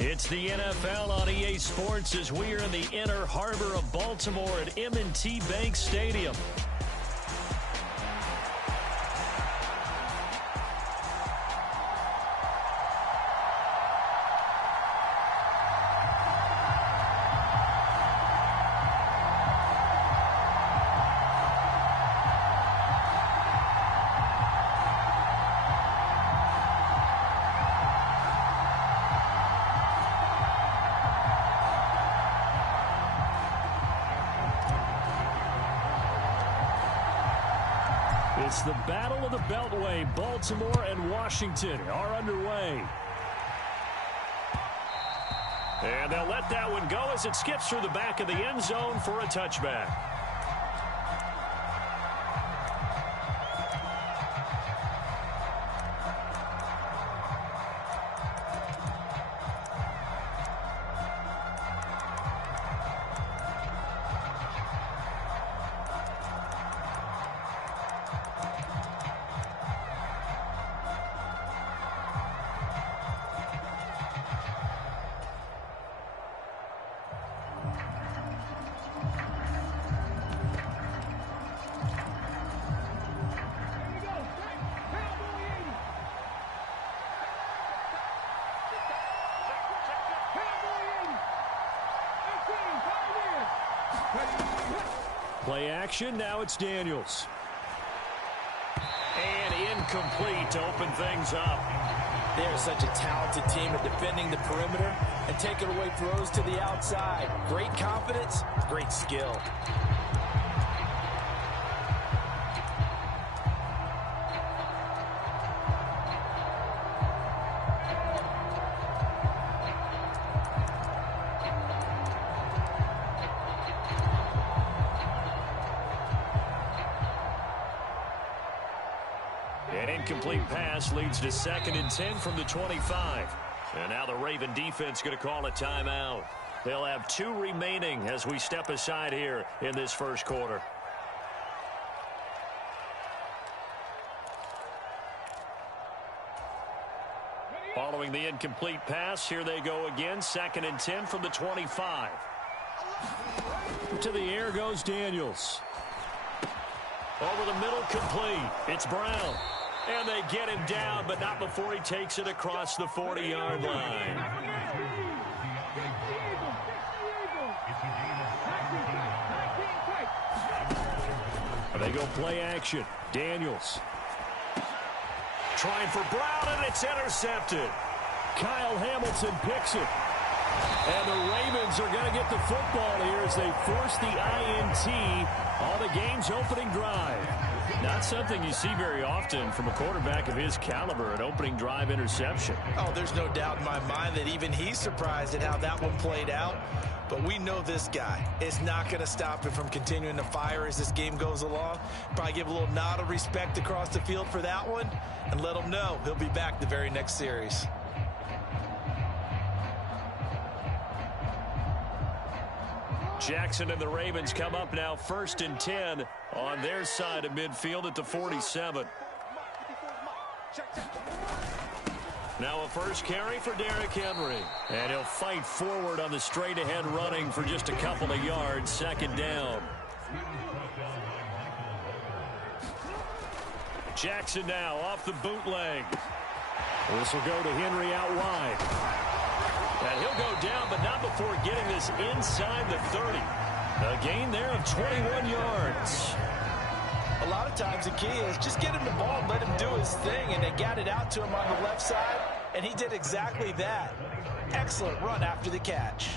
It's the NFL on EA Sports as we are in the inner harbor of Baltimore at M&T Bank Stadium. It's the Battle of the Beltway. Baltimore and Washington are underway. And they'll let that one go as it skips through the back of the end zone for a touchback. Play action, now it's Daniels. And incomplete to open things up. They're such a talented team at defending the perimeter and taking away throws to the outside. Great confidence, great skill. An incomplete pass leads to 2nd and 10 from the 25. And now the Raven defense going to call a timeout. They'll have 2 remaining as we step aside here in this first quarter. Following the incomplete pass, here they go again. 2nd and 10 from the 25. To the air goes Daniels. Over the middle, complete. It's Brown. And they get him down, but not before he takes it across the 40-yard line. They go play action. Daniels. Trying for Brown, and it's intercepted. Kyle Hamilton picks it. And the Ravens are going to get the football here as they force the INT on the game's opening drive. Not something you see very often from a quarterback of his caliber, an opening drive interception. Oh, there's no doubt in my mind that even he's surprised at how that one played out. But we know this guy is not going to stop him from continuing to fire as this game goes along. Probably give a little nod of respect across the field for that one and let him know he'll be back the very next series. Jackson and the Ravens come up now 1st and 10 on their side of midfield at the 47. Now a first carry for Derrick Henry. And he'll fight forward on the straight-ahead running for just a couple of yards. 2nd down. Jackson now off the bootleg. This will go to Henry out wide. And he'll go down, but not before getting this inside the 30. A gain there of 21 yards. A lot of times the key is just get him the ball and let him do his thing, and they got it out to him on the left side, and he did exactly that. Excellent run after the catch.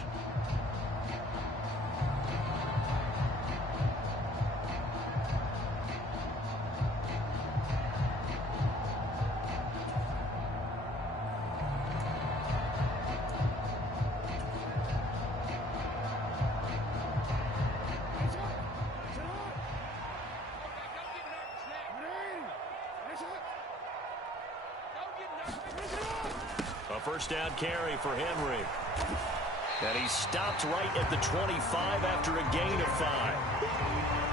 First down carry for Henry. And he stopped right at the 25 after a gain of 5.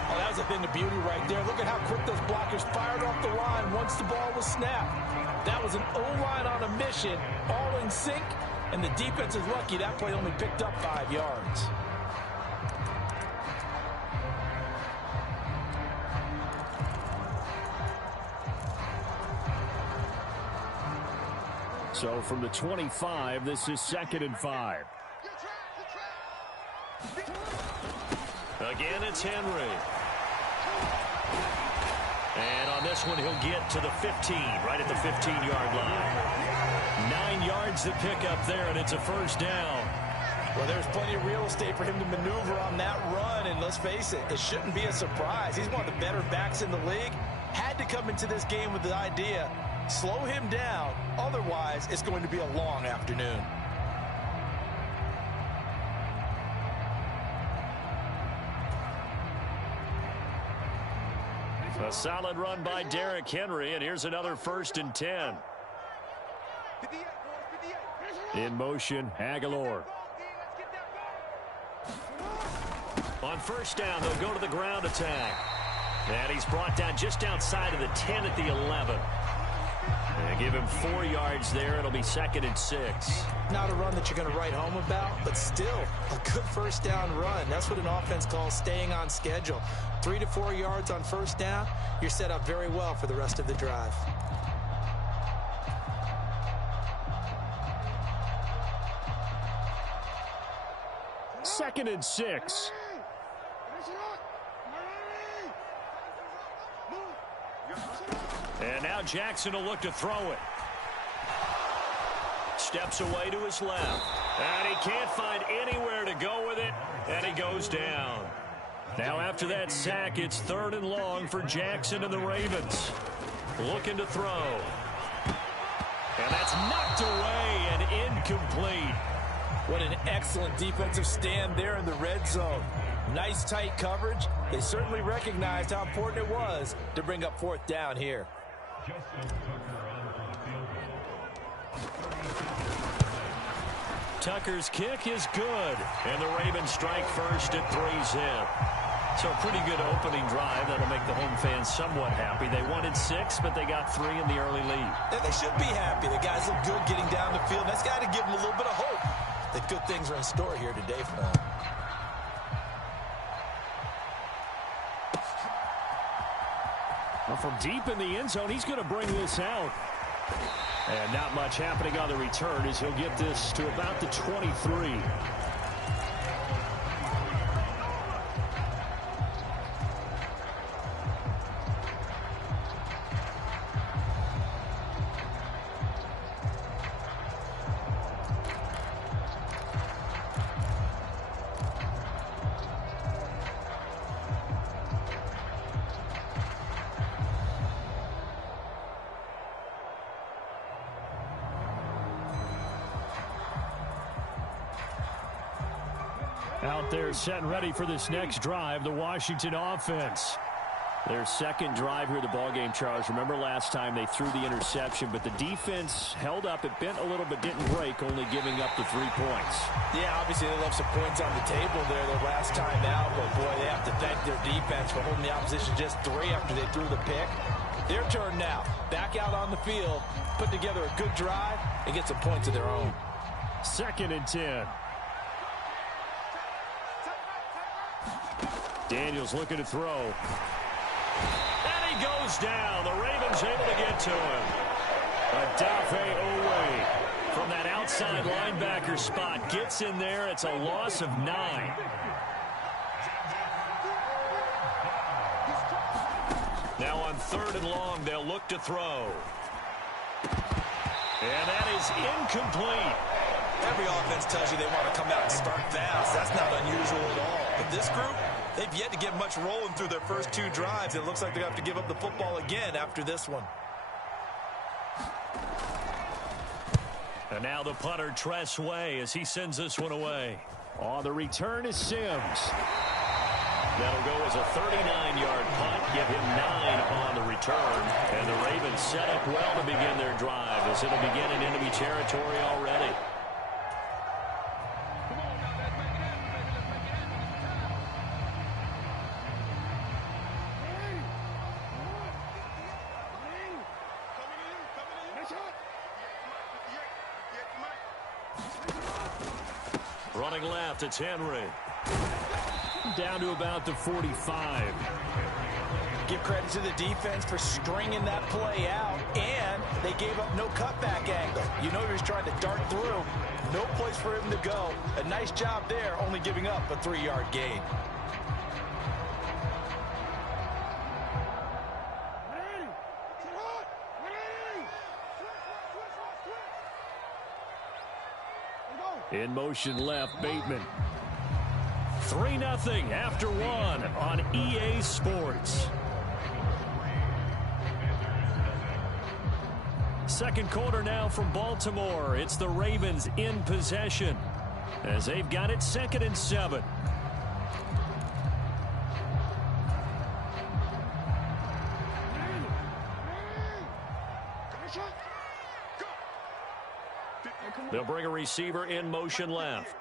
Oh, that was a thing of beauty right there. Look at how quick those blockers fired off the line once the ball was snapped. That was an O-line on a mission, all in sync, And the defense is lucky that play only picked up 5 yards. So from the 25, this is 2nd and 5. Again, it's Henry. And on this one, he'll get to the 15, right at the 15-yard line. 9 yards to pick up there, and it's a first down. Well, there's plenty of real estate for him to maneuver on that run, and let's face it, it shouldn't be a surprise. He's one of the better backs in the league. Had to come into this game with the idea, slow him down, otherwise it's going to be a long afternoon. A solid run by Derrick Henry, and here's another 1st and 10. In motion, Aguilar. On first down, they'll go to the ground attack. And he's brought down just outside of the 10 at the 11. And give him 4 yards there. It'll be 2nd and 6. Not a run that you're going to write home about, but still a good first down run. That's what an offense calls staying on schedule. 3 to 4 yards on first down, you're set up very well for the rest of the drive. Second and 6. And now Jackson will look to throw it. Steps away to his left. And he can't find anywhere to go with it. And he goes down. Now after that sack, it's 3rd and long for Jackson and the Ravens. Looking to throw. And that's knocked away and incomplete. What an excellent defensive stand there in the red zone. Nice tight coverage. They certainly recognized how important it was to bring up 4th down here. Tucker's kick is good. And the Ravens strike first at 3-zip. So a pretty good opening drive. That'll make the home fans somewhat happy. They wanted 6, but they got 3 in the early lead. And they should be happy. The guys look good getting down the field. That's got to give them a little bit of hope that good things are in store here today for them. Well, from deep in the end zone, he's going to bring this out. And not much happening on the return as he'll get this to about the 23. Out there set and ready for this next drive, the Washington offense. Their second drive here of the ballgame, Charles. Remember last time they threw the interception, but the defense held up. It bent a little but didn't break, only giving up the 3 points. Yeah, obviously they left some points on the table there the last time out, but boy, they have to thank their defense for holding the opposition just 3 after they threw the pick. Their turn now. Back out on the field, put together a good drive, and get some points of their own. 2nd and 10. Daniels looking to throw. And he goes down. The Ravens able to get to him. Adafe Owe from that outside linebacker spot gets in there. It's a loss of 9. Now on 3rd and long, they'll look to throw. And that is incomplete. Every offense tells you they want to come out and start fast. That's not unusual at all. But this group, they've yet to get much rolling through their first 2 drives. It looks like they have to give up the football again after this one. And now the punter, Tress Way, as he sends this one away. On the return is Sims. That'll go as a 39-yard punt. Give him 9 on the return. And the Ravens set up well to begin their drive as it'll begin in enemy territory already. Running left, it's Henry. Down to about the 45. Give credit to the defense for stringing that play out, and they gave up no cutback angle. You know he was trying to dart through. No place for him to go. A nice job there, only giving up a 3-yard gain. In motion left, Bateman. 3-0 after 1 on EA Sports. Second quarter now from Baltimore. It's the Ravens in possession as they've got it 2nd and 7. They'll bring a receiver in motion left.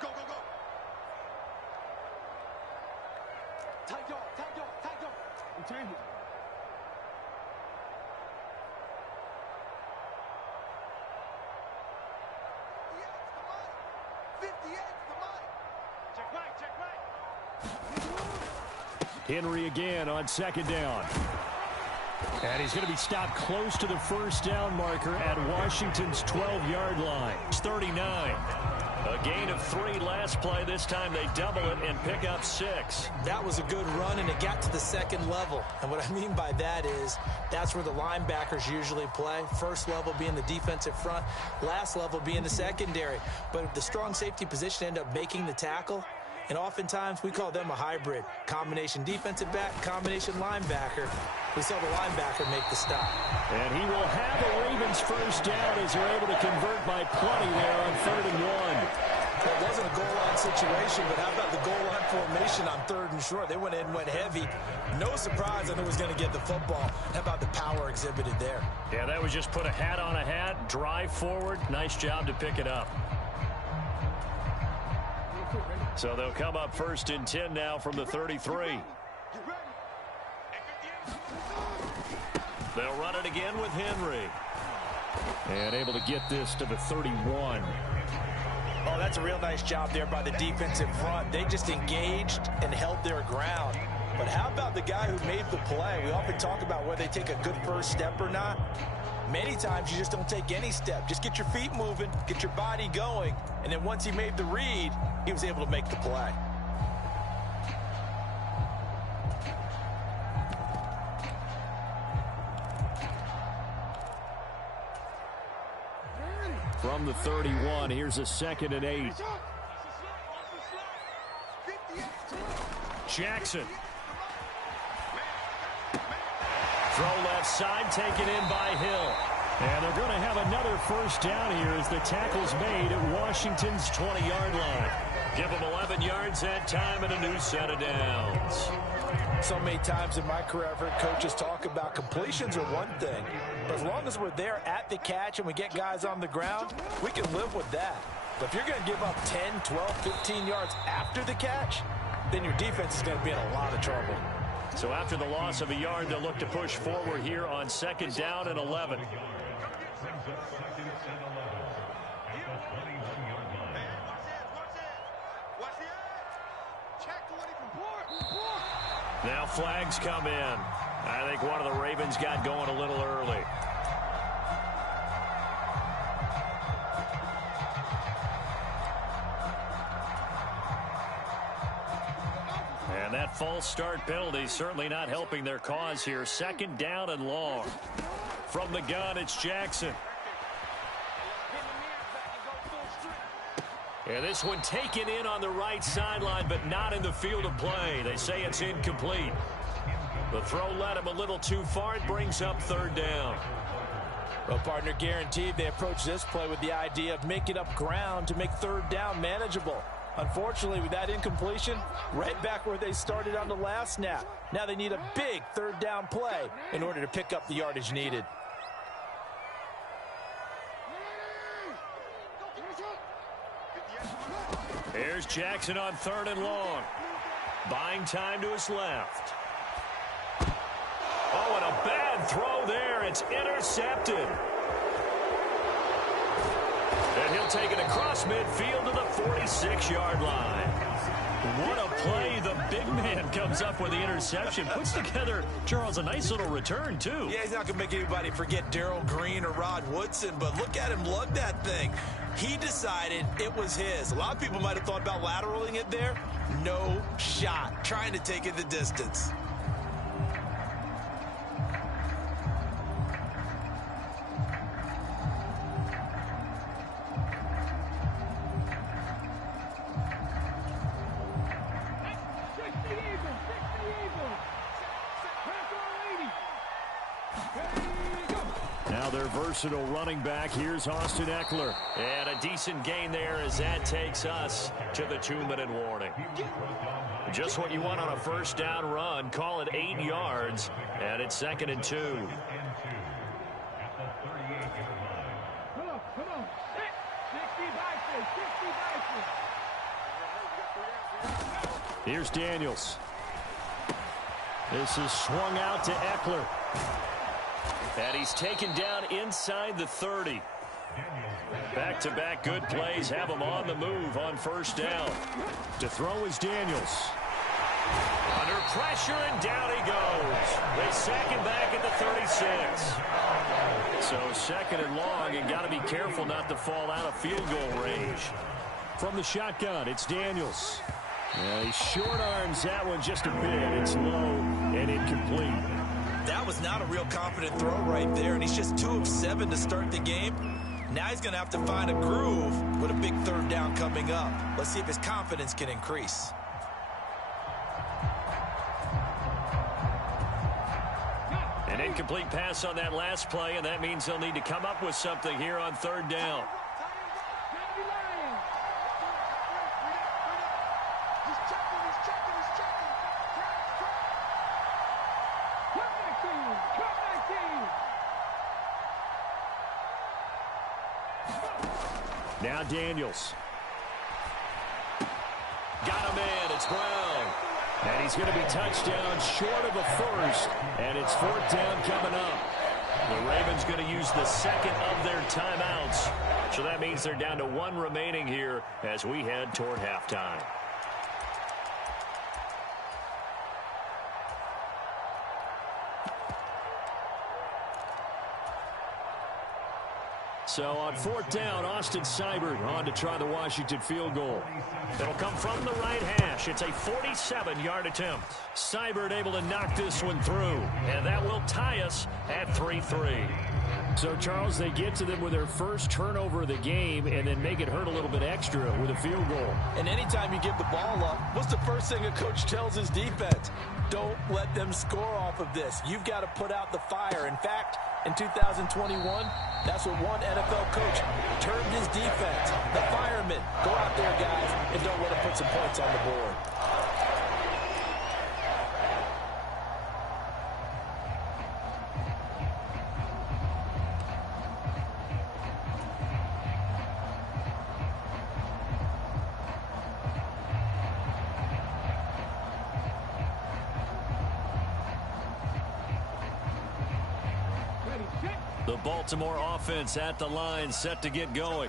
Go, go, go. Tight go. Return it. Henry again on 2nd down. And he's going to be stopped close to the first down marker at Washington's 12-yard line. It's 39. A gain of 3 last play. This time they double it and pick up 6. That was a good run, and it got to the second level. And what I mean by that is that's where the linebackers usually play. First level being the defensive front, last level being the secondary. But if the strong safety position end up making the tackle, and oftentimes we call them a hybrid. Combination defensive back, combination linebacker. We saw the linebacker make the stop. And he will have a Ravens first down as they're able to convert by plenty there on 3rd and 1. It wasn't a goal line situation, but how about the goal line formation on 3rd and short? They went in, went heavy. No surprise on who was going to get the football. How about the power exhibited there? Yeah, that was just put a hat on a hat, drive forward. Nice job to pick it up. So they'll come up 1st and 10 now from the 33. They'll run it again with Henry. And able to get this to the 31. Oh, that's a real nice job there by the defensive front. They just engaged and held their ground. But how about the guy who made the play? We often talk about whether they take a good first step or not. Many times you just don't take any step. Just get your feet moving, get your body going, and then once he made the read, he was able to make the play. From the 31, here's a 2nd and 8. Jackson. Throw left side, taken in by Hill. And they're going to have another first down here as the tackle's made at Washington's 20-yard line. Give them 11 yards that time and a new set of downs. So many times in my career, I've heard coaches talk about completions are one thing. But as long as we're there at the catch and we get guys on the ground, we can live with that. But if you're going to give up 10, 12, 15 yards after the catch, then your defense is going to be in a lot of trouble. So after the loss of a yard, they'll look to push forward here on 2nd down and 11. Now flags come in. I think one of the Ravens got going a little early. And that false start penalty certainly not helping their cause here. 2nd down and long. From the gun, it's Jackson. And this one taken in on the right sideline, but not in the field of play. They say it's incomplete. The throw led him a little too far. It brings up 3rd down. Well, partner, guaranteed they approach this play with the idea of making up ground to make 3rd down manageable. Unfortunately, with that incompletion, right back where they started on the last snap. Now they need a big 3rd down play in order to pick up the yardage needed. Here's Jackson on 3rd and long. Buying time to his left. Oh, and a bad throw there. It's intercepted. And he'll take it across midfield to the 46-yard line. What a play. The big man comes up with the interception. Puts together, Charles, a nice little return, too. Yeah, he's not going to make anybody forget Darrell Green or Rod Woodson, but look at him lug that thing. He decided it was his. A lot of people might have thought about lateraling it there. No shot. Trying to take it the distance. Now their versatile running back. Here's Austin Eckler. And a decent gain there as that takes us to the 2-minute warning. Just what you want on a first down run. Call it 8 yards. And it's 2nd and 2. Come on. 60 Here's Daniels. This is swung out to Eckler. And he's taken down inside the 30. Back-to-back good plays have him on the move on first down. To throw is Daniels. Under pressure, and down he goes. They sack him back at the 36. So 2nd and long, and got to be careful not to fall out of field goal range. From the shotgun, it's Daniels. He short arms that one just a bit. It's low and incomplete. That was not a real confident throw right there, and he's just 2 of 7 to start the game. Now he's going to have to find a groove with a big 3rd down coming up. Let's see if his confidence can increase. An incomplete pass on that last play, and that means they'll need to come up with something here on 3rd down. Now Daniels. Got him in. It's Brown. And he's going to be touchdown short of a first. And it's 4th down coming up. The Ravens going to use the 2nd of their timeouts. So that means they're down to 1 remaining here as we head toward halftime. So on 4th down, Austin Seibert on to try the Washington field goal. It'll come from the right hash. It's a 47-yard attempt. Seibert able to knock this one through. And that will tie us at 3-3. So, Charles, they get to them with their first turnover of the game and then make it hurt a little bit extra with a field goal. And anytime you give the ball up, what's the first thing a coach tells his defense? Don't let them score off of this. You've got to put out the fire. In fact, in 2021, that's what one NFL coach termed his defense. The firemen. Go out there, guys, and don't let them put some points on the board. The Baltimore offense at the line, set to get going.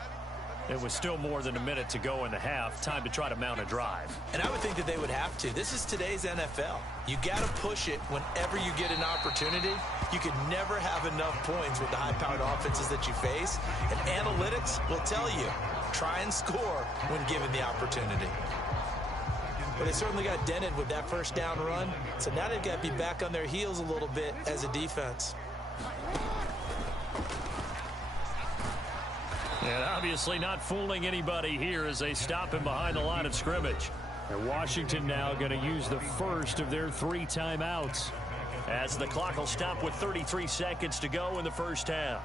It was still more than a minute to go in the half. Time to try to mount a drive. And I would think that they would have to. This is today's NFL. You got to push it whenever you get an opportunity. You can never have enough points with the high-powered offenses that you face. And analytics will tell you, try and score when given the opportunity. But they certainly got dented with that first down run. So now they've got to be back on their heels a little bit as a defense. And obviously not fooling anybody here as they stop him behind the line of scrimmage. And Washington now going to use the first of their 3 timeouts as the clock will stop with 33 seconds to go in the first half.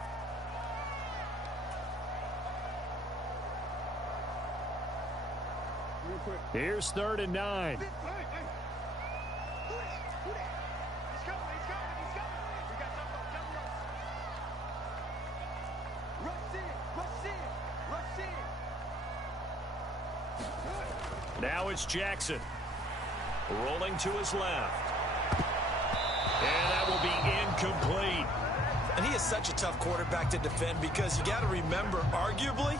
Here's 3rd and 9. Now it's Jackson. Rolling to his left. And that will be incomplete. And he is such a tough quarterback to defend because you got to remember, arguably,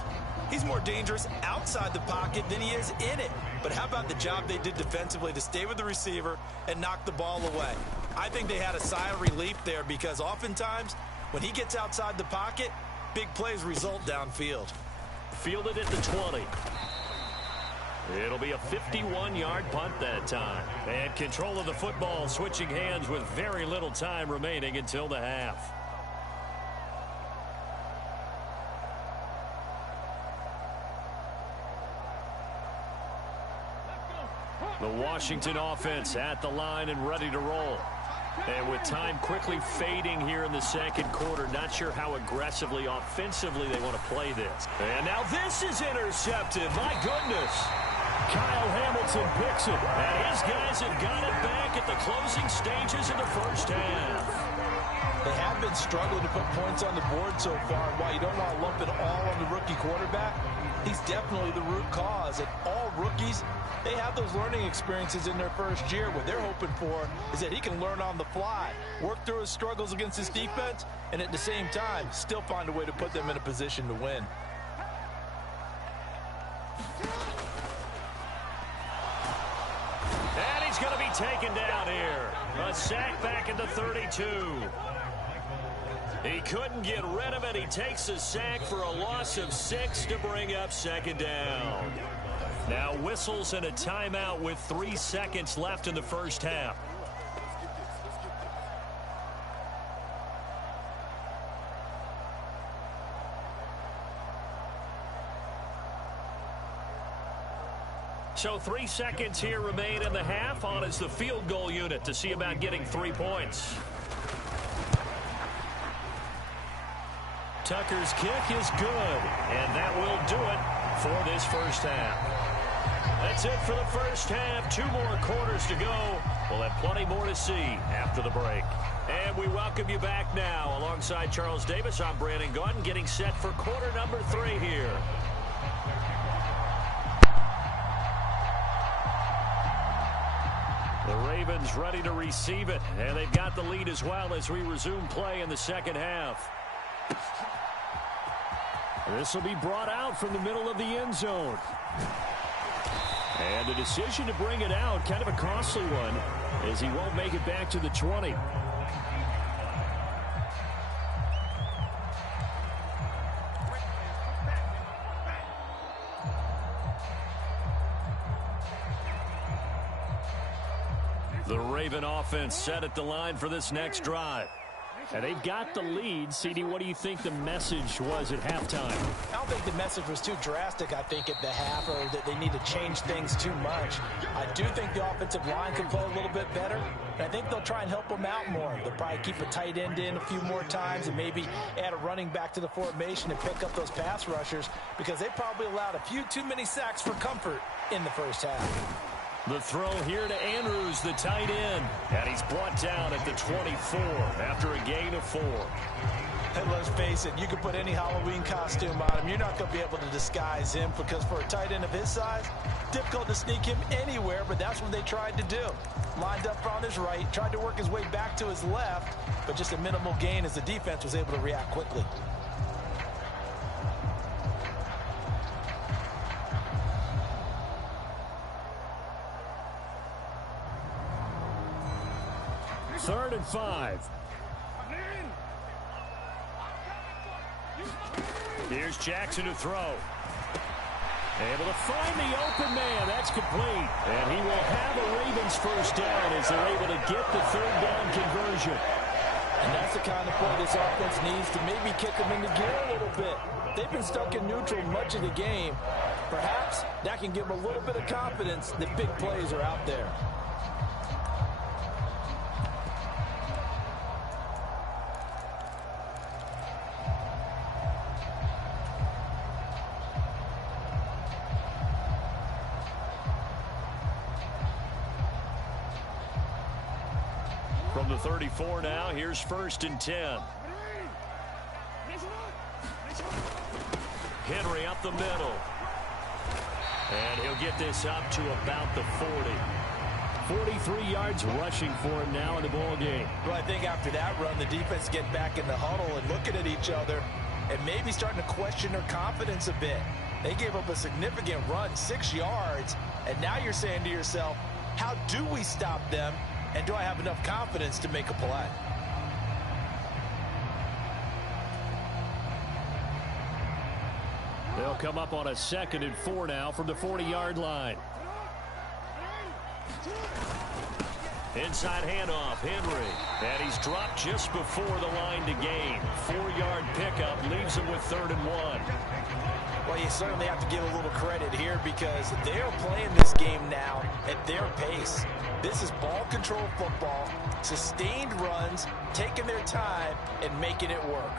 He's more dangerous outside the pocket than he is in it. But how about the job they did defensively to stay with the receiver and knock the ball away? I think they had a sigh of relief there because oftentimes when he gets outside the pocket, big plays result downfield. Fielded at the 20. It'll be a 51-yard punt that time. And control of the football switching hands with very little time remaining until the half. The Washington offense at the line and ready to roll. And with time quickly fading here in the second quarter, not sure how aggressively, offensively they want to play this. And now this is intercepted. My goodness. Kyle Hamilton picks it. And his guys have got it back at the closing stages of the first half. They have been struggling to put points on the board so far. While you don't want to lump it all on the rookie quarterback, he's definitely the root cause. And all rookies, they have those learning experiences in their first year. What they're hoping for is that he can learn on the fly, work through his struggles against his defense, and at the same time, still find a way to put them in a position to win. And he's going to be taken down here. A sack back at the 32. He couldn't get rid of it. He takes a sack for a loss of 6 to bring up second down. Now whistles and a timeout with 3 seconds left in the first half. So 3 seconds here remain in the half. On is the field goal unit to see about getting 3 points. Tucker's kick is good, and that will do it for this first half. That's it for the first half. 2 more quarters to go. We'll have plenty more to see after the break. And we welcome you back now. Alongside Charles Davis, I'm Brandon Gaudin, getting set for quarter number 3 here. The Ravens ready to receive it, and they've got the lead as well as we resume play in the second half. This will be brought out from the middle of the end zone. And the decision to bring it out, kind of a costly one, as he won't make it back to the 20. The Raven offense set at the line for this next drive. And they've got the lead. CD, what do you think the message was at halftime? I don't think the message was too drastic, I think, at the half, or that they need to change things too much. I do think the offensive line can play a little bit better, and I think they'll try and help them out more. They'll probably keep a tight end in a few more times and maybe add a running back to the formation and pick up those pass rushers, because they probably allowed a few too many sacks for comfort in the first half. The throw here to Andrews, the tight end. And he's brought down at the 24 after a gain of 4. And let's face it, you can put any Halloween costume on him. You're not going to be able to disguise him, because for a tight end of his size, difficult to sneak him anywhere, but that's what they tried to do. Lined up on his right, tried to work his way back to his left, but just a minimal gain as the defense was able to react quickly. Third and 5. Here's Jackson to throw. Able to find the open man. That's complete. And he will have a Ravens first down as they're able to get the third down conversion. And that's the kind of play this offense needs to maybe kick them into gear a little bit. They've been stuck in neutral much of the game. Perhaps that can give them a little bit of confidence that big plays are out there. From the 34 now, here's 1st and 10. Henry up the middle. And he'll get this up to about the 40. 43 yards rushing for him now in the ball game. Well, I think after that run, the defense get back in the huddle and looking at each other and maybe starting to question their confidence a bit. They gave up a significant run, 6 yards, and now you're saying to yourself, how do we stop them, and do I have enough confidence to make a play? They'll come up on a 2nd and 4 now from the 40-yard line. Inside handoff, Henry. And he's dropped just before the line to gain. 4-yard pickup leaves him with 3rd and 1. Well, you certainly have to give a little credit here because they're playing this game now at their pace. This is ball control football, sustained runs, taking their time, and making it work.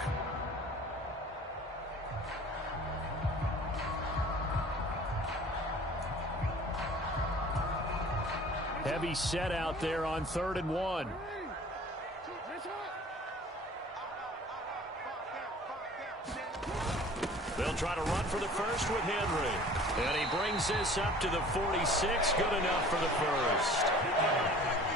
Heavy set out there on 3rd and 1. They'll try to run for the first with Henry. And he brings this up to the 46. Good enough for the first.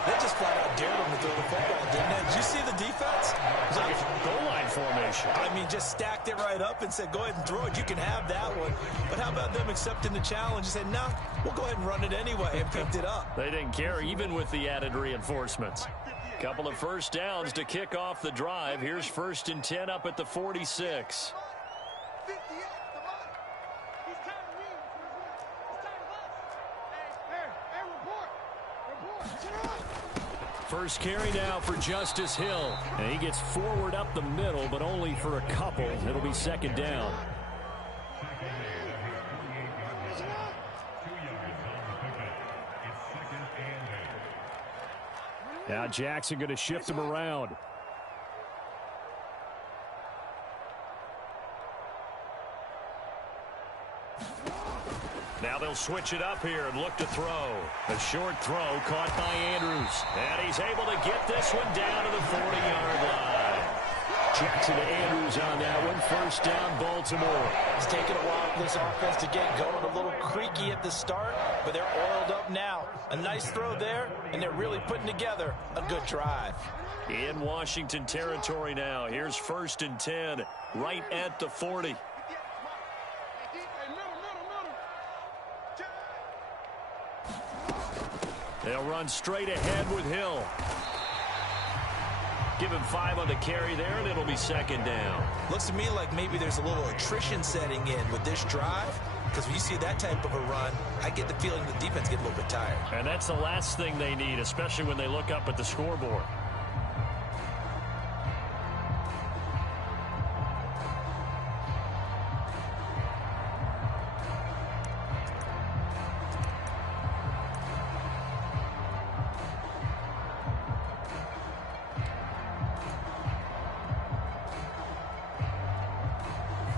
They just flat out dared him to throw the football, didn't they? Did you see the defense? It's like a goal line formation. I mean, just stacked it right up and said, go ahead and throw it. You can have that one. But how about them accepting the challenge and said, no, we'll go ahead and run it anyway, and picked it up. They didn't care even with the added reinforcements. Couple of first downs to kick off the drive. Here's 1st and 10 up at the 46. First carry now for Justice Hill. And he gets forward up the middle, but only for a couple. It'll be 2nd down. Now Jackson going to shift him around. Now they'll switch it up here and look to throw. A short throw caught by Andrews. And he's able to get this one down to the 40-yard line. Jackson to Andrews on that one. First down, Baltimore. It's taken a while for this offense to get going. A little creaky at the start, but they're oiled up now. A nice throw there, and they're really putting together a good drive. In Washington territory now. Here's 1st and 10, right at the 40. They'll run straight ahead with Hill. Give him 5 on the carry there, and it'll be 2nd down. Looks to me like maybe there's a little attrition setting in with this drive, because when you see that type of a run, I get the feeling the defense get a little bit tired. And that's the last thing they need, especially when they look up at the scoreboard.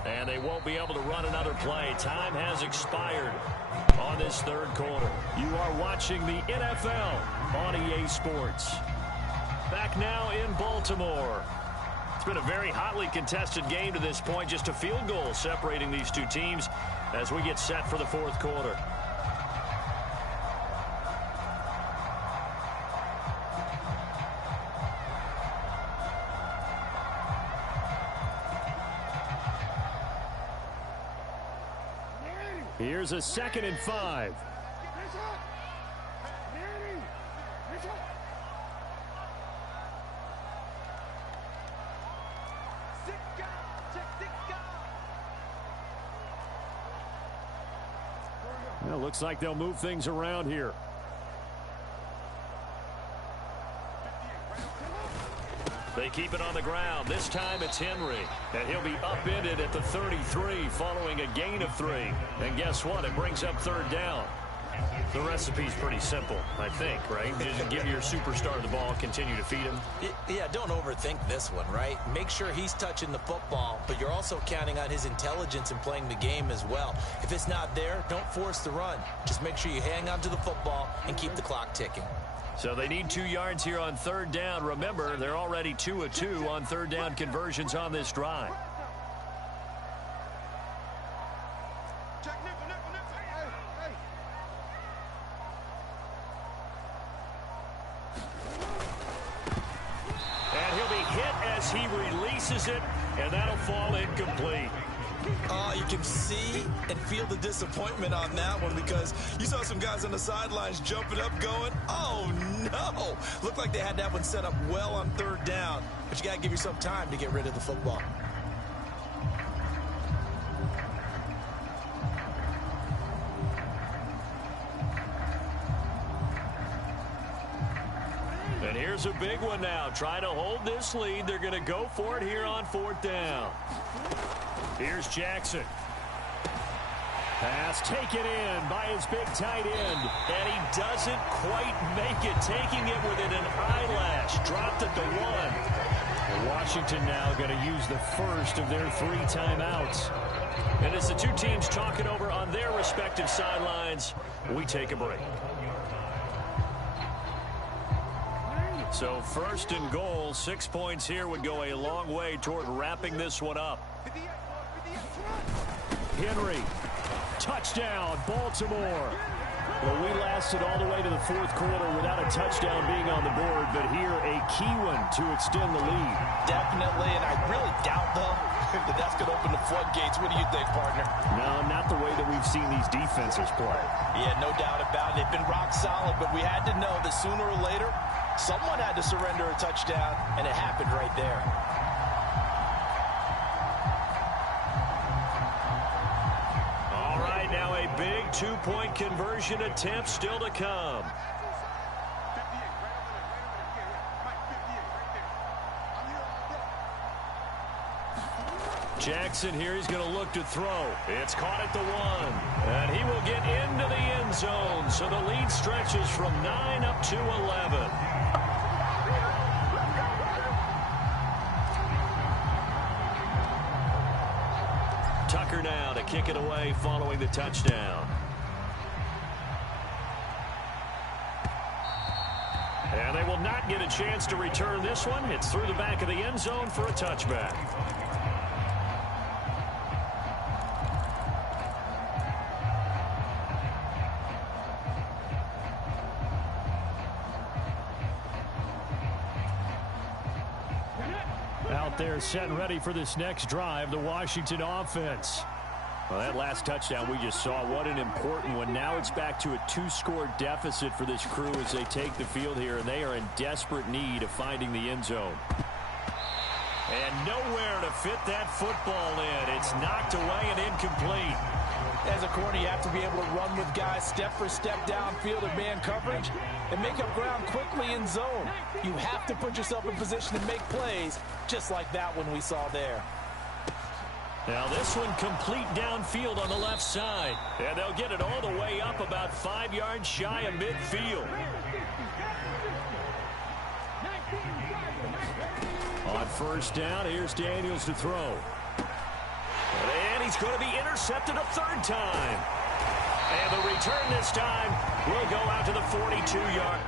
And they won't be able to run another play. Time has expired on this 3rd quarter. You are watching the NFL on EA Sports. Back now in Baltimore. It's been a very hotly contested game to this point. Just a field goal separating these two teams as we get set for the 4th quarter. Here's a 2nd and 5. Well, looks like they'll move things around here. They keep it on the ground. This time it's Henry. And he'll be upended at the 33 following a gain of 3. And guess what? It brings up 3rd down. The recipe's pretty simple, I think, right? Just give your superstar the ball, continue to feed him. Yeah, don't overthink this one, right? Make sure he's touching the football, but you're also counting on his intelligence in playing the game as well. If it's not there, don't force the run. Just make sure you hang on to the football and keep the clock ticking. So they need 2 yards here on 3rd down. Remember, they're already 2 of 2 on 3rd down conversions on this drive. And he'll be hit as he releases it, and that'll fall incomplete. You can see and feel the disappointment on that one because you saw some guys on the sidelines jumping up going, oh, no. Looked like they had that one set up well on third down, but you got to give yourself time to get rid of the football. And here's a big one now. Trying to hold this lead. They're going to go for it here on fourth down. Here's Jackson. Pass taken in by his big tight end. And he doesn't quite make it. Taking it within an eyelash. Dropped at the 1. Washington now going to use the first of their 3 timeouts. And as the two teams talk it over on their respective sidelines, we take a break. So first and goal, 6 points here would go a long way toward wrapping this one up. Henry, touchdown, Baltimore. Well, we lasted all the way to the fourth quarter without a touchdown being on the board, but here a key one to extend the lead. Definitely, and I really doubt, though, that that's going to open the floodgates. What do you think, partner? No, not the way that we've seen these defenses play. Yeah, no doubt about it. They've been rock solid, but we had to know that sooner or later, someone had to surrender a touchdown, and it happened right there. All right, now a big two-point conversion attempt still to come. Jackson here, he's going to look to throw. It's caught at the 1. And he will get into the end zone. So the lead stretches from 9 up to 11. Tucker now to kick it away following the touchdown. And they will not get a chance to return this one. It's through the back of the end zone for a touchback. They're set and ready for this next drive, the Washington offense. Well, that last touchdown we just saw, what an important one. Now it's back to a 2-score deficit for this crew as they take the field here, and they are in desperate need of finding the end zone. And nowhere to fit that football in. It's knocked away and incomplete. As a corner, you have to be able to run with guys step for step downfield in man coverage and make up ground quickly in zone. You have to put yourself in position to make plays, just like that one we saw there. Now this one complete downfield on the left side. And they'll get it all the way up about 5 yards shy of midfield. On first down, here's Daniels to throw. And he's going to be intercepted a 3rd time. And the return this time will go out to the 42-yard.